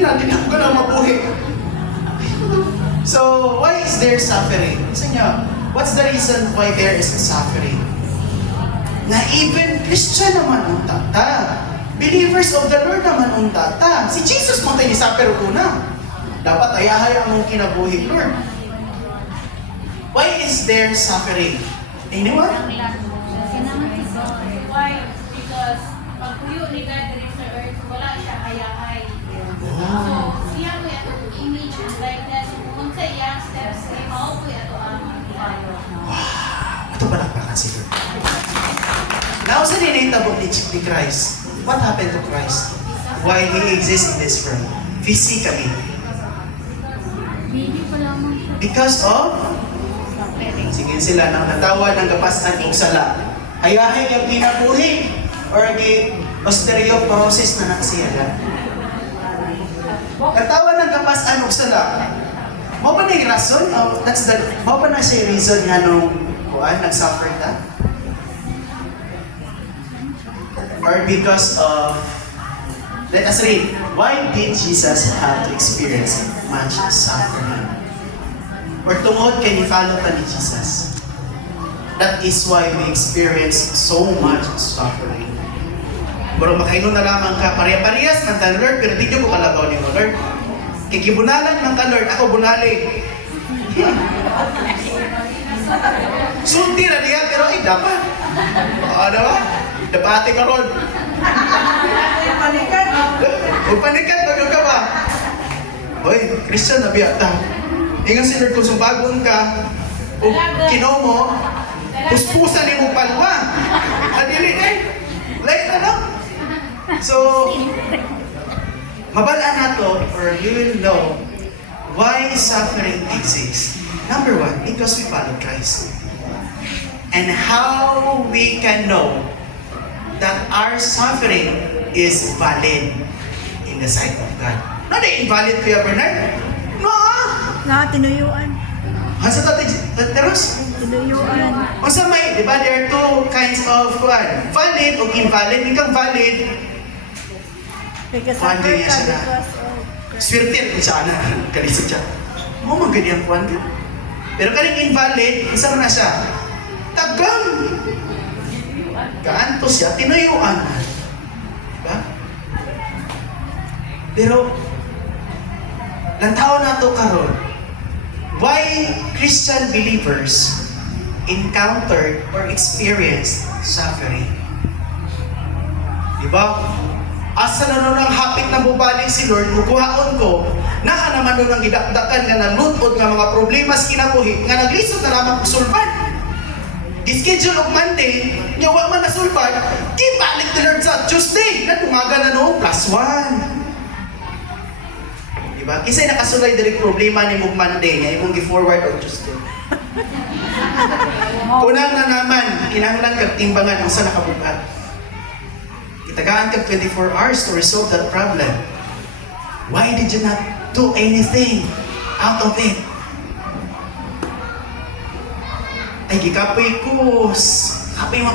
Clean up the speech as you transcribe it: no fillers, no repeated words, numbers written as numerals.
Hindi natin ako na mabuhi. So, why is there suffering? Isa niya, what's the reason why there is a suffering? Na even Christian naman ang tata. Believers of the Lord naman ang tata. Si Jesus mo tayo suffer una. Dapat ayahay ang mong kinabuhi, Lord. Why is there suffering? Anyone? Why? Because pag puyo ni God dito sa earth, wala siya ayahay. So, siya po yung image like that. Kung sa iyang steps, ay mao po ito ang follow. Wow! Ito palakpakan si Lord. Now, sa ninitabo ni Christ, what happened to Christ while He exists in this world? Physically. Because of sige sila nang natawa ng kapasan ng sala. Ayahin yung kinabuhi or the osteoporosis na naksiyala. Natawa ng kapasan ng sala. Mo ba na yung rason? Mo ba na siya reason nga nung nag-suffer ka? Or because of, let us read, why did Jesus have to experience much suffering? Or tungod kay ni-follow ka ni Jesus. That is why we experience so much suffering. Pero makainom na lamang ka, pariya-pariyas ng ta Lord, pero di nyo ko kalagaw ni mo, Lord. Kikibunalan ng ka Lord, ako bunali. Sulti na niya, pero ay dapat. Ano ba? Dapati ka ron. Upanikan, bago ka ba? Hoy, Christian na biyata. Ingat si Lord, kung sumbagon ka, o kinomo, puspusan ni mo palwa. Adili eh. Like na no? So, mabalaan na to, or you will know why suffering exists. Number one, because we follow Christ. And how we can know that our suffering is valid in the sight of God. No, di invalid Kuya Bernard? No! Tinuyuan. Hansa to, Teros? Tinuyuan. O sa may, di ba, there are two kinds of valid o invalid. Ikang valid, Nagkasuffer Valid ka siya na. because of... swerte kung saan na kalisod siya. Mo magandang kuwan ka. Pero kaling invalid, isa na siya. Tagang! Kaanto siya, tinuyuan. Diba? Pero, lantaw na to karon. Why Christian believers encountered or experienced suffering? Diba? Asa na nun ang hapit na bubalik si Lord, mukuhaon ko, naa naman nun ang gidakdakan nga nalutod nga mga problemas kinabuhi, nga naglisod na lamang kusulban. Di-schedule of Monday, nyawa man nasulban, kibalik ni Lord sa Tuesday, na tumaga na noong +1. Diba? Kisa'y nakasulay dali problema ni mong Monday, nga imong gi-forward o Tuesday. Kunang na naman, kinahanglan kag timbangan ang sa nakabugat. Itagaan ka 24 hours to resolve that problem. Why did you not do anything out of it? Ay, gikapoy ko. Kapoy mo.